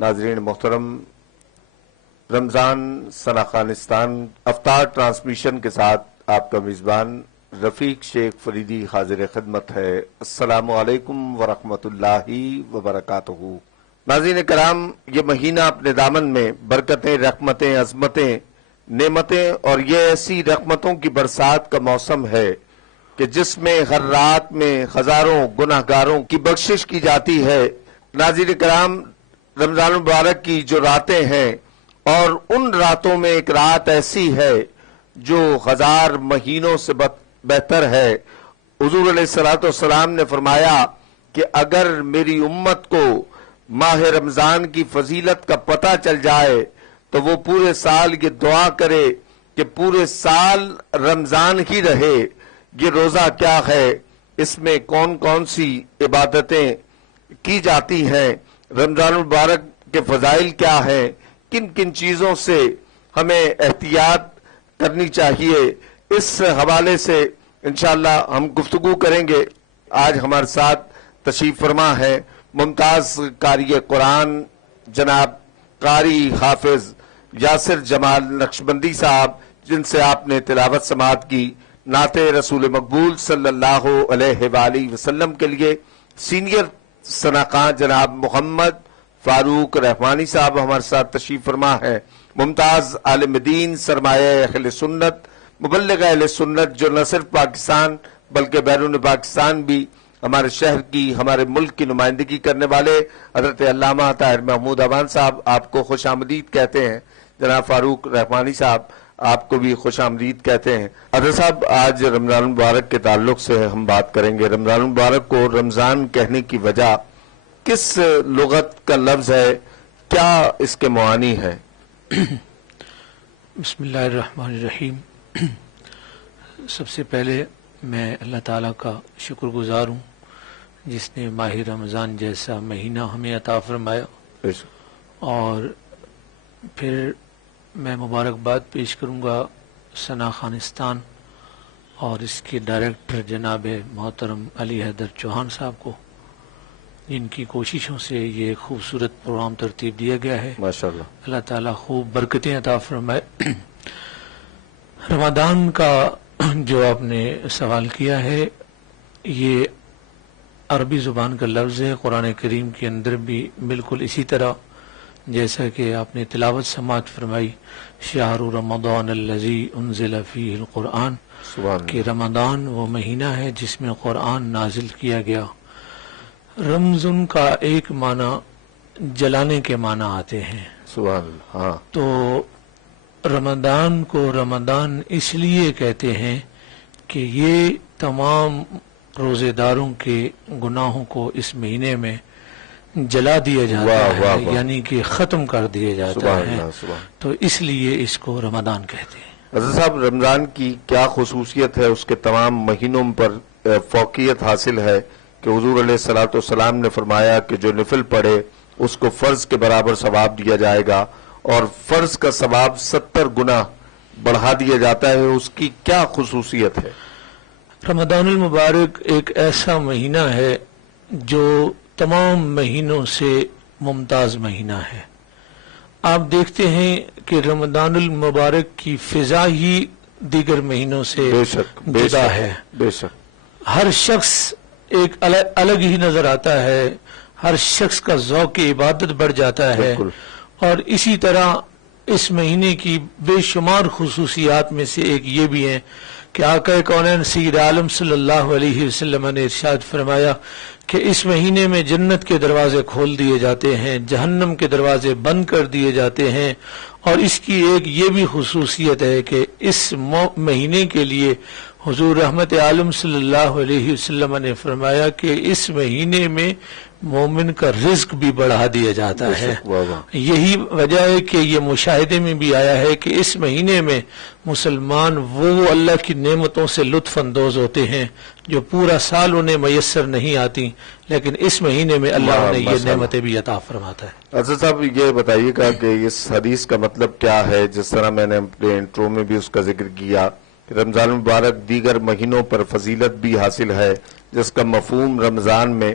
ناظرین محترم، رمضان افغانستان افطار ٹرانسمیشن کے ساتھ آپ کا میزبان رفیق شیخ فریدی حاضر خدمت ہے۔ السلام علیکم ورحمۃ اللہ وبرکاتہ۔ ناظرین کرام، یہ مہینہ اپنے دامن میں برکتیں، رحمتیں، عظمتیں، نعمتیں اور یہ ایسی رحمتوں کی برسات کا موسم ہے کہ جس میں ہر رات میں ہزاروں گناہگاروں کی بخشش کی جاتی ہے۔ ناظرین کرام، رمضان المبارک کی جو راتیں ہیں اور ان راتوں میں ایک رات ایسی ہے جو 1000 مہینوں سے بہتر ہے۔ حضور علیہ الصلوۃ والسلام نے فرمایا کہ اگر میری امت کو ماہ رمضان کی فضیلت کا پتہ چل جائے تو وہ پورے سال یہ دعا کرے کہ پورے سال رمضان ہی رہے۔ یہ روزہ کیا ہے، اس میں کون کون سی عبادتیں کی جاتی ہیں، رمضان المبارک کے فضائل کیا ہیں، کن کن چیزوں سے ہمیں احتیاط کرنی چاہیے، اس حوالے سے انشاءاللہ ہم گفتگو کریں گے۔ آج ہمارے ساتھ تشریف فرما ہے ممتاز قاری قرآن جناب قاری حافظ یاسر جمال نقشبندی صاحب، جن سے آپ نے تلاوت سماعت کی۔ نعت رسول مقبول صلی اللہ علیہ وآلہ وسلم کے لیے سینئر ثناء جناب محمد فاروق رحمانی صاحب ہمارے ساتھ تشریف فرما ہے۔ ممتاز عالم دین، سرمایہ اہل سنت، مبلغ اہل سنت، جو نہ صرف پاکستان بلکہ بیرون پاکستان بھی ہمارے شہر کی، ہمارے ملک کی نمائندگی کرنے والے حضرت علامہ طاہر محمود اعوان صاحب آپ کو خوش آمدید کہتے ہیں۔ جناب فاروق رحمانی صاحب آپ کو بھی خوش آمدید کہتے ہیں۔ حضرت صاحب، آج رمضان المبارک کے تعلق سے ہم بات کریں گے۔ رمضان المبارک کو رمضان کہنے کی وجہ کس لغت کا لفظ ہے، کیا اس کے معانی ہے؟ بسم اللہ الرحمن الرحیم۔ سب سے پہلے میں اللہ تعالیٰ کا شکر گزار ہوں جس نے ماہ رمضان جیسا مہینہ ہمیں عطا فرمایا، اور پھر میں مبارکباد پیش کروں گا ثنا خانستان اور اس کے ڈائریکٹر جناب محترم علی حیدر چوہان صاحب کو، جن کی کوششوں سے یہ خوبصورت پروگرام ترتیب دیا گیا ہے۔ ماشاءاللہ، اللہ تعالیٰ خوب برکتیں عطا فرمائے۔ رمضان کا جو آپ نے سوال کیا ہے، یہ عربی زبان کا لفظ ہے۔ قرآن کریم کے اندر بھی بالکل اسی طرح جیسا کہ آپ نے تلاوت سماعت فرمائی، شہر رمضان الذی انزل فیہ القرآن، کہ رمضان وہ مہینہ ہے جس میں قرآن نازل کیا گیا۔ رمضان کا ایک معنی جلانے کے معنی آتے ہیں۔ سبحان اللہ۔ ہاں، تو رمضان کو رمضان اس لیے کہتے ہیں کہ یہ تمام روزے داروں کے گناہوں کو اس مہینے میں جلا دیا جاتا ہے، یعنی کہ ختم کر دیا جاتا ہے، تو اس لیے اس کو رمضان کہتے ہیں۔ حضرت صاحب، رمضان کی کیا خصوصیت ہے، اس کے تمام مہینوں پر فوقیت حاصل ہے کہ حضور علیہ الصلوۃ والسلام نے فرمایا کہ جو نفل پڑھے اس کو فرض کے برابر ثواب دیا جائے گا، اور فرض کا ثواب 70 گنا بڑھا دیا جاتا ہے۔ اس کی کیا خصوصیت ہے؟ رمضان المبارک ایک ایسا مہینہ ہے جو تمام مہینوں سے ممتاز مہینہ ہے۔ آپ دیکھتے ہیں کہ رمضان المبارک کی فضا ہی دیگر مہینوں سے جدا ہے۔ بے شک ہر شخص ایک الگ ہی نظر آتا ہے، ہر شخص کا ذوق عبادت بڑھ جاتا ہے، اور اسی طرح اس مہینے کی بے شمار خصوصیات میں سے ایک یہ بھی ہے کہ آقا کونین سید عالم صلی اللہ علیہ وسلم نے ارشاد فرمایا کہ اس مہینے میں جنت کے دروازے کھول دیے جاتے ہیں، جہنم کے دروازے بند کر دیے جاتے ہیں، اور اس کی ایک یہ بھی خصوصیت ہے کہ اس مہینے کے لیے حضور رحمت عالم صلی اللہ علیہ وسلم نے فرمایا کہ اس مہینے میں مومن کا رزق بھی بڑھا دیا جاتا ہے۔ یہی وجہ ہے کہ یہ مشاہدے میں بھی آیا ہے کہ اس مہینے میں مسلمان وہ اللہ کی نعمتوں سے لطف اندوز ہوتے ہیں جو پورا سال انہیں میسر نہیں آتی، لیکن اس مہینے میں اللہ انہیں یہ نعمتیں بھی عطا فرماتا ہے۔ حضرت صاحب، یہ بتائیے گا کہ اس حدیث کا مطلب کیا ہے؟ جس طرح میں نے اپنے انٹرو میں بھی اس کا ذکر کیا کہ رمضان المبارک دیگر مہینوں پر فضیلت بھی حاصل ہے، جس کا مفہوم رمضان میں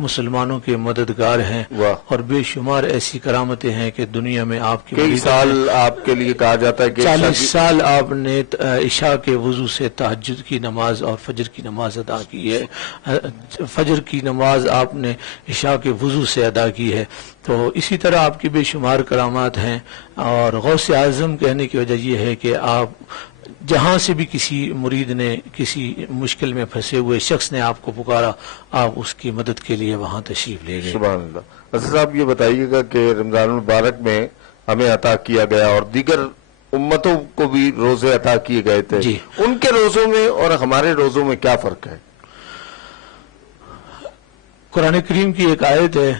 مسلمانوں کے مددگار ہیں اور بے شمار ایسی کرامتیں ہیں کہ دنیا میں آپ کی کئی سال آپ کے لیے کہا جاتا ہے کہ 40 سال آپ نے عشاء کے وضو سے تہجد کی نماز اور فجر کی نماز ادا کی ہے. فجر کی نماز آپ نے عشاء کے وضو سے ادا کی ہے. تو اسی طرح آپ کی بے شمار کرامات ہیں. اور غوث اعظم کہنے کی وجہ یہ ہے کہ آپ جہاں سے بھی کسی مرید نے کسی مشکل میں پھنسے ہوئے شخص نے آپ کو پکارا, آپ اس کی مدد کے لیے وہاں تشریف لے گئے. سبحان اللہ. اسد صاحب یہ بتائیے گا کہ رمضان المبارک میں ہمیں عطا کیا گیا اور دیگر امتوں کو بھی روزے عطا کیے گئے تھے, جی. ان کے روزوں میں اور ہمارے روزوں میں کیا فرق ہے؟ قرآن کریم کی ایک آیت ہے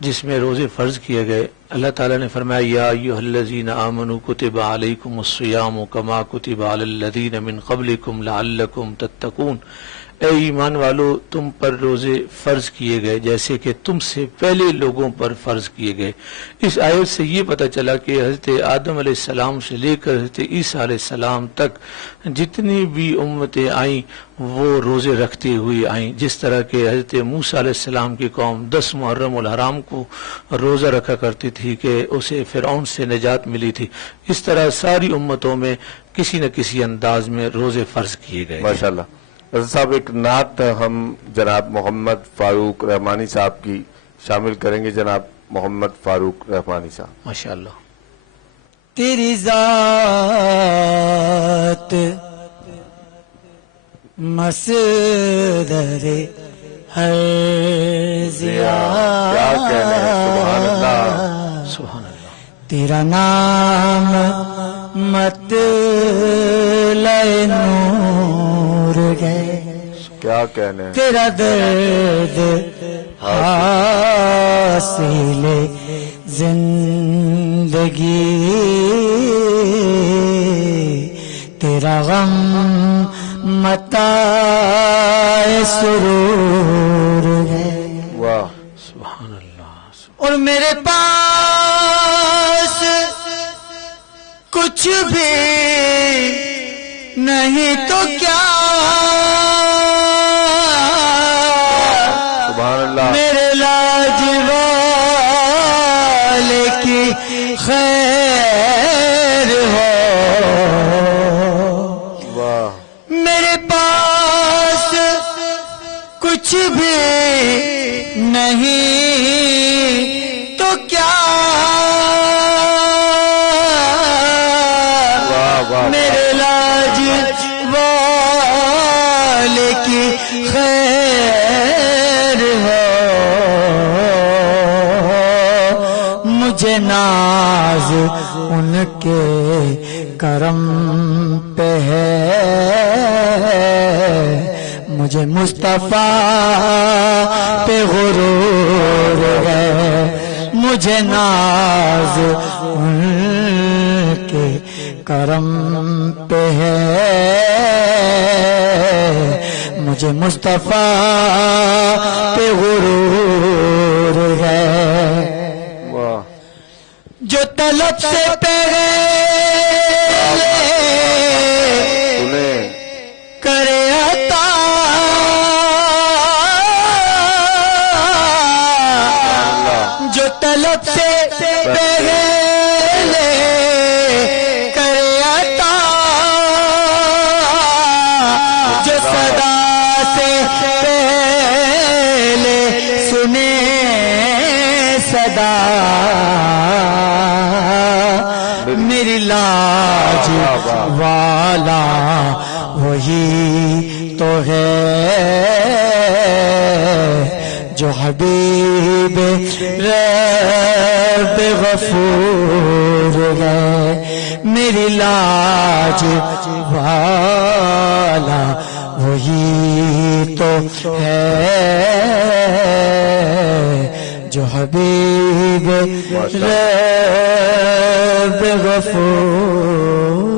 جس میں روزے فرض کیے گئے. اللہ تعالیٰ نے فرمایا یا ایھا الذین آمنوا کتب علیکم الصیام کما کتب علی الذین من قبلکم لعلکم تتقون. اے ایمان والو, تم پر روزے فرض کیے گئے جیسے کہ تم سے پہلے لوگوں پر فرض کیے گئے. اس آیت سے یہ پتہ چلا کہ حضرت آدم علیہ السلام سے لے کر حضرت عیسیٰ علیہ السلام تک جتنی بھی امتیں آئیں وہ روزے رکھتے ہوئے آئیں. جس طرح کہ حضرت موسیٰ علیہ السلام کی قوم 10 محرم الحرام کو روزہ رکھا کرتی تھی کہ اسے فرعون سے نجات ملی تھی, اس طرح ساری امتوں میں کسی نہ کسی انداز میں روزے فرض کیے گئے. ماشاءاللہ. حضرت صاحب ایک نعت ہم جناب محمد فاروق رحمانی صاحب کی شامل کریں گے. جناب محمد فاروق رحمانی صاحب. ماشاءاللہ. تیری ذات مصدر ہر ضیا, کیا کہنے ہیں, سبحان اللہ سبحان اللہ. تیرا نام مطلع نور ہے, کیا کہنے ہیں, تیرا درد حاصل زندگی, تیرا غم متاع سرور ہے. واہ سبحان اللہ. اور میرے پاس کچھ بھی نہیں تو کیا, سبحان اللہ. میرے لاجوال کی خیر ہو. واہ میرے پاس کچھ بھی نہیں تو کیا, میرے لاجوال کی خیر ہو. مجھے ناز ان کے کرم پہ ہے, مجھے مصطفیٰ پہ غرور ہے. مجھے ناز ان کے کرم پہ ہے, مجھے مصطفیٰ پہ غرور ہے. واہ جو طلب سے پہلے سنیں کرے عطا, جو طلب سے پہلے کرے عطا, جو صدا سے پہلے سنے صدا, میری لاج والا وہی تو ہے جو حبیب رب غفور ہے. میری لاج والا وہی تو ہے جو حبیب رب غفور